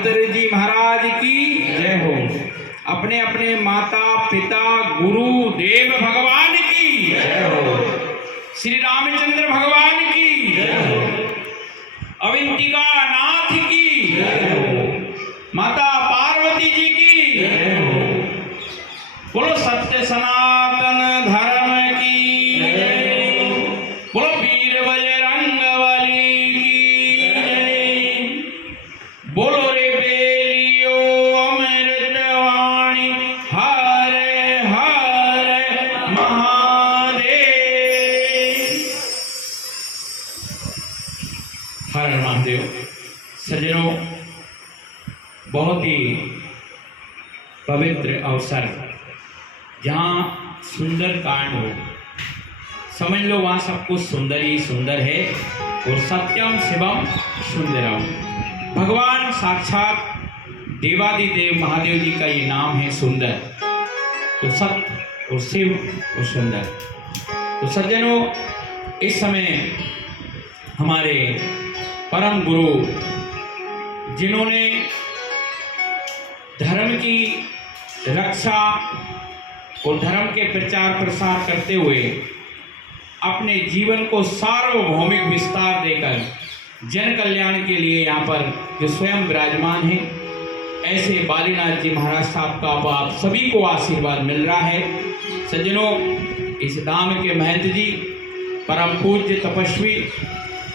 भर्तृहरि जी महाराज की जय हो। अपने अपने माता पिता गुरु देव भगवान की जय हो। श्री रामचंद्र भगवान की जय हो। अवंतिका नाथ की जय हो। माता पार्वती जी की जय हो। बोलो सत्य सनातन धर्म की जय। बोलो वीर बजरंगबली की जय। बोलो रे बेलियो अमृतवाणी हरे हरे महादेव। हर हर महादेव। सज्जनों, बहुत ही पवित्र अवसर, जहाँ सुंदर कांड हो, समझ लो वहाँ सब कुछ सुंदर ही सुंदर है। और सत्यम शिवम सुंदरम, भगवान साक्षात देवादिदेव महादेव जी का ये नाम है सुंदर। तो सत्य और शिव और सुंदर। तो सज्जनों, इस समय हमारे परम गुरु, जिन्होंने धर्म की रक्षा और धर्म के प्रचार प्रसार करते हुए अपने जीवन को सार्वभौमिक विस्तार देकर जन कल्याण के लिए यहाँ पर जो स्वयं विराजमान हैं, ऐसे बालीनाथ जी महाराज साहब का अब आप सभी को आशीर्वाद मिल रहा है। सज्जनों, इस धाम के महंत जी, परम पूज्य तपस्वी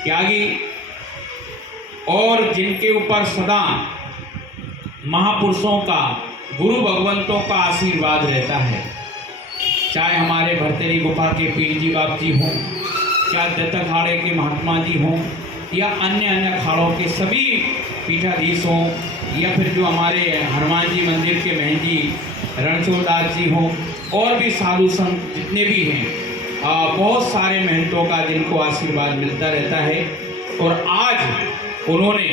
त्यागी, और जिनके ऊपर सदा महापुरुषों का, गुरु भगवंतों का आशीर्वाद रहता है, चाहे हमारे भर्तरी गुफा के पीर जी बाप जी हों, चाहे दत्त अखाड़े के महात्मा जी हों, या अन्य अन्य अखाड़ों के सभी पीठाधीश हों, या फिर जो हमारे हनुमान जी मंदिर के महंत जी रणछोड़दास जी हों, और भी साधु संत जितने भी हैं, बहुत सारे महंतों का जिनको आशीर्वाद मिलता रहता है। और आज उन्होंने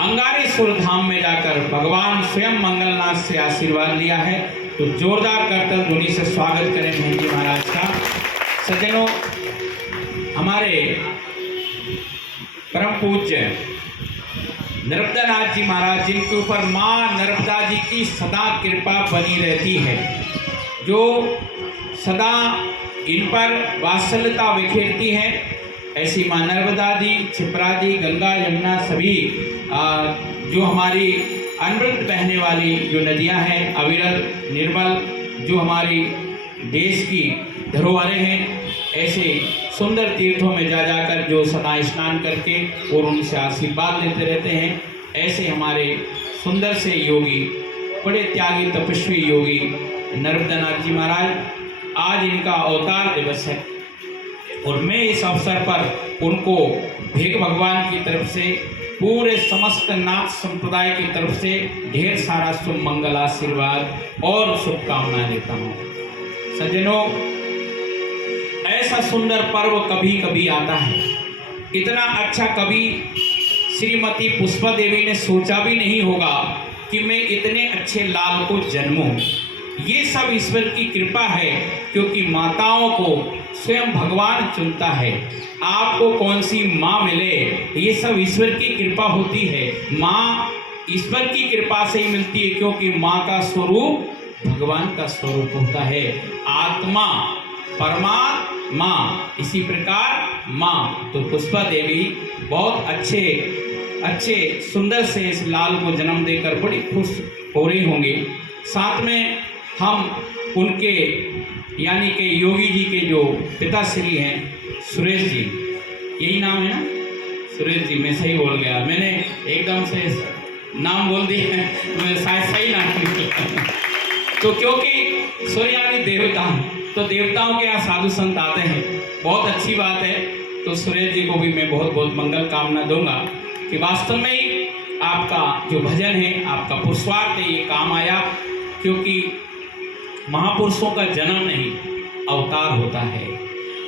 अंगारेश्वर धाम में जाकर भगवान स्वयं मंगलनाथ से आशीर्वाद लिया है। तो जोरदार करतल ध्वनि से स्वागत करें महंत जी महाराज का। सज्जनों, हमारे परम पूज्य नर्मदा नाथ जी महाराज, जिनके ऊपर माँ नर्मदा जी की सदा कृपा बनी रहती है, जो सदा इन पर वात्सल्यता बिखेरती हैं, ऐसी माँ नर्मदा जी, क्षिप्रा जी, गंगा, यमुना, सभी जो हमारी अमृत बहने वाली जो नदियां हैं, अविरल निर्मल, जो हमारी देश की धरोहरें हैं, ऐसे सुंदर तीर्थों में जा जाकर जो सदा स्नान करके और उनसे आशीर्वाद लेते रहते हैं, ऐसे हमारे सुंदर से योगी, बड़े त्यागी तपस्वी योगी नर्मदा नाथ जी महाराज, आज इनका अवतार दिवस है। और मैं इस अवसर पर उनको भेग भगवान की तरफ से, पूरे समस्त नाथ संप्रदाय की तरफ से ढेर सारा शुभ मंगल आशीर्वाद और शुभकामनाएं देता हूँ। सज्जनों, ऐसा सुंदर पर्व कभी कभी आता है, इतना अच्छा कभी श्रीमती पुष्पा देवी ने सोचा भी नहीं होगा कि मैं इतने अच्छे लाल को जन्मूं। ये सब ईश्वर की कृपा है, क्योंकि माताओं को स्वयं भगवान चुनता है। आपको कौन सी माँ मिले, ये सब ईश्वर की कृपा होती है। माँ ईश्वर की कृपा से ही मिलती है, क्योंकि माँ का स्वरूप भगवान का स्वरूप होता है। आत्मा परमात्मा, इसी प्रकार माँ। तो पुष्पा देवी बहुत अच्छे सुंदर से इस लाल को जन्म देकर बड़ी खुश हो रही होंगी। साथ में हम उनके यानी कि योगी जी के जो पिताश्री हैं सुरेश जी, यही नाम है ना? सुरेश जी, मैं सही बोल गया, मैंने एकदम से नाम बोल दिया, मैं शायद सही नाम तो क्योंकि सूर्य यानी देवता, तो देवताओं के यहाँ साधु संत आते हैं, बहुत अच्छी बात है। तो सुरेश जी को भी मैं बहुत बहुत मंगल कामना दूंगा कि वास्तव में ही आपका जो भजन है, आपका पुरुषार्थ है, ये काम आया। क्योंकि महापुरुषों का जन्म नहीं, अवतार होता है,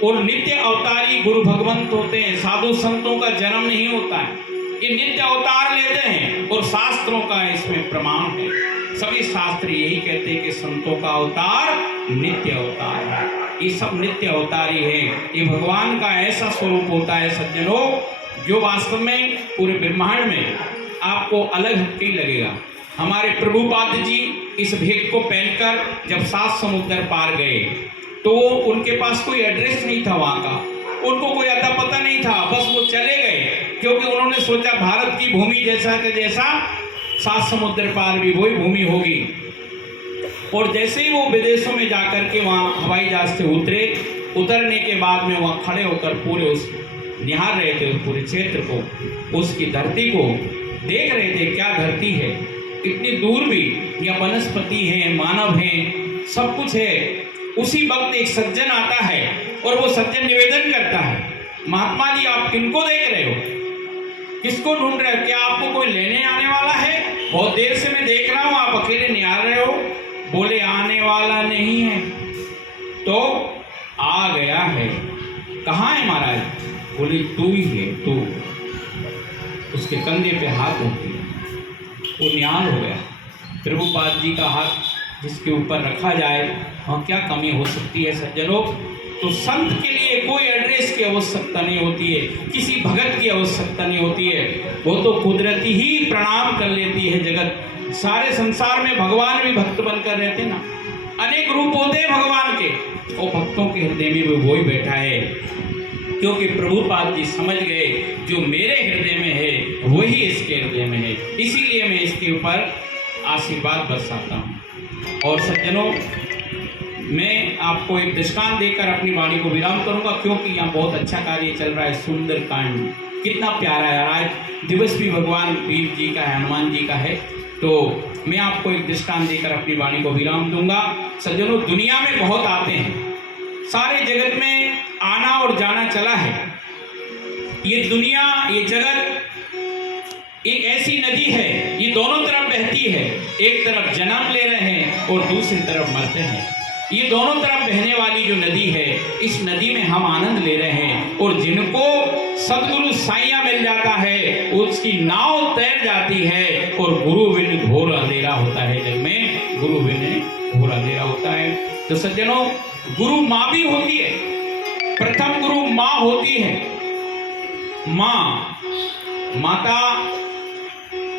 और नित्य अवतारी गुरु भगवंत होते हैं। साधु संतों का जन्म नहीं होता है, ये नित्य अवतार लेते हैं, और शास्त्रों का इसमें प्रमाण है। सभी शास्त्र यही कहते हैं कि संतों का अवतार नित्य अवतार है। ये सब नित्य अवतारी है। ये भगवान का ऐसा स्वरूप होता है सज्जनों, जो वास्तव में पूरे ब्रह्मांड में आपको अलग हटके ही लगेगा। हमारे प्रभुपाद जी इस भेद को पहनकर जब 7 समुद्र पार गए तो उनके पास कोई एड्रेस नहीं था वहाँ का, उनको कोई अता पता नहीं था, बस वो चले गए, क्योंकि उन्होंने सोचा भारत की भूमि जैसा के जैसा 7 समुद्र पार भी वही भूमि होगी। और जैसे ही वो विदेशों में जाकर के वहाँ हवाई जहाज से उतरने के बाद में वहाँ खड़े होकर पूरे उस निहार रहे थे पूरे क्षेत्र को, उसकी धरती को देख रहे थे, क्या धरती है, इतनी दूर भी या वनस्पति है, मानव है, सब कुछ है। उसी वक्त एक सज्जन आता है और वो सज्जन निवेदन करता है, महात्मा जी आप किनको देख रहे हो, किसको ढूंढ रहे हो, क्या आपको कोई लेने आने वाला है? बहुत देर से मैं देख रहा हूँ आप अकेले निहार रहे हो। बोले आने वाला नहीं है तो आ गया है। कहाँ है महाराज? बोले तू ही है, तू। उसके कंधे पे हाथ रखती है, वो निहाल हो गया। प्रभुपाद जी का हाथ जिसके ऊपर रखा जाए वहाँ क्या कमी हो सकती है सज्जनों? तो संत के लिए कोई एड्रेस की आवश्यकता नहीं होती है, किसी भगत की आवश्यकता नहीं होती है, वो तो कुदरती ही प्रणाम कर लेती है जगत। सारे संसार में भगवान भी भक्त बनकर रहते ना, अनेक रूप होते हैं भगवान के, वो भक्तों के हृदय में भी वही बैठा है, क्योंकि प्रभुपाद जी समझ गए जो मेरे हृदय में है वही इसके हृदय में है, इसीलिए मैं इसके ऊपर आशीर्वाद बरसाता हूँ। और सज्जनों, मैं आपको एक दृष्टांत देकर अपनी वाणी को विराम करूंगा, क्योंकि यहाँ बहुत अच्छा कार्य चल रहा है। सुंदर कांड कितना प्यारा है, आज दिवस भी भगवान वीर जी का है, हनुमान जी का है। तो मैं आपको एक दृष्टांत देकर अपनी वाणी को विराम दूंगा। सज्जनों, दुनिया में बहुत आते हैं, सारे जगत में आना और जाना चला है। ये दुनिया, ये जगत एक ऐसी नदी है, ये दोनों तरफ बहती है, एक तरफ जन्म ले रहे हैं और दूसरी तरफ मरते हैं। ये दोनों तरफ बहने वाली जो नदी है, इस नदी में हम आनंद ले रहे हैं, और जिनको सदगुरु साइया मिल जाता है उसकी नाव तैर जाती है, और गुरु बिन घोर अंधेरा होता है जग में, गुरु बिन घोर अंधेरा होता है। तो सज्जनों, गुरु माँ भी होती है, प्रथम गुरु माँ होती है। माँ, माता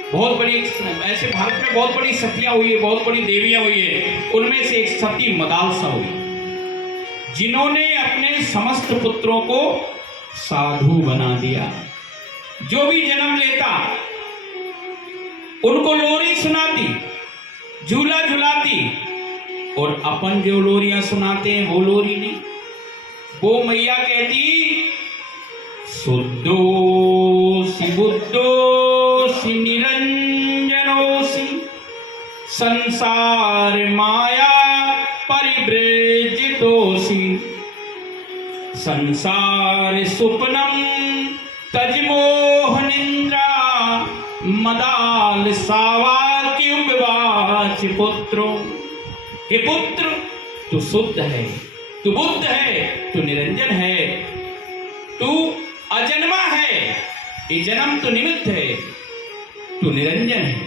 बहुत बड़ी, ऐसे भारत में बहुत बड़ी सतियां हुई है, बहुत बड़ी देवियां हुई है। उनमें से एक सती मदालसा हुई, जिन्होंने अपने समस्त पुत्रों को साधु बना दिया। जो भी जन्म लेता उनको लोरी सुनाती, झूला झुलाती, और अपन जो लोरियां सुनाते हैं वो लोरी नहीं। वो मैया कहती शुद्धोसी बुद्धोसी निरंजनोसी संसार माया परिव्रजितोसी संसार सुपनम तजमोह निंद्रा मदाल सावाक्युवाच पुत्रो। हे पुत्र, तू शुद्ध है, तू बुद्ध है, तू निरंजन है, तू अजन्मा है, ये जन्म तो निमित्त है, तू निरंजन है,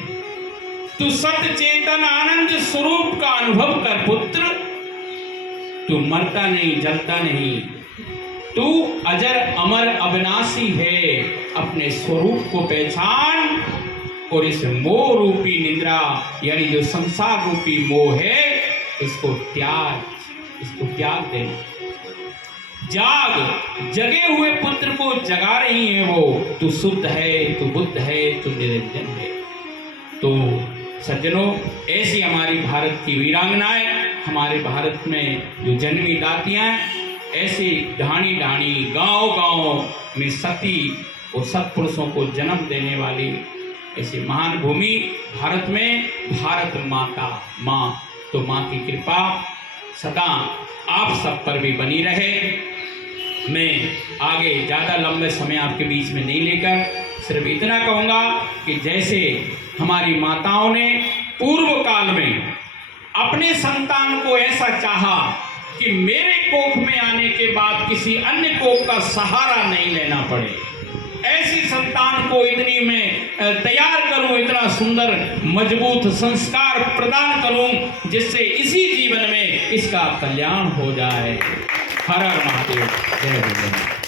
तू सत्य चेतन आनंद स्वरूप का अनुभव कर पुत्र। तू मरता नहीं, जलता नहीं, तू अजर अमर अविनाशी है। अपने स्वरूप को पहचान और इस मोह रूपी निद्रा, यानी जो संसार रूपी मोह है, इसको त्याग दे। जाग, जगे हुए पुत्र को जगा रही है वो। तू शुद्ध है, तू बुद्ध है, तू निरंजन है। तो सज्जनों, ऐसी हमारी भारत की वीरांगनाएं, हमारे भारत में जो जन्मी दातियां, ऐसी ढाणी ढाणी गांव-गांव में सती और सत्पुरुषों को जन्म देने वाली ऐसी महान भूमि भारत में, भारत माता माँ। तो माँ की कृपा सदा आप सब पर भी बनी रहे। मैं आगे ज़्यादा लंबे समय आपके बीच में नहीं लेकर सिर्फ इतना कहूँगा कि जैसे हमारी माताओं ने पूर्व काल में अपने संतान को ऐसा चाहा कि मेरे कोख में आने के बाद किसी अन्य कोख का सहारा नहीं लेना पड़े, ऐसी संतान को इतनी मैं तैयार करूं, इतना सुंदर मजबूत संस्कार प्रदान करूं जिससे इसी जीवन में इसका कल्याण हो जाए। हर हर महादेव, जय भोलेनाथ।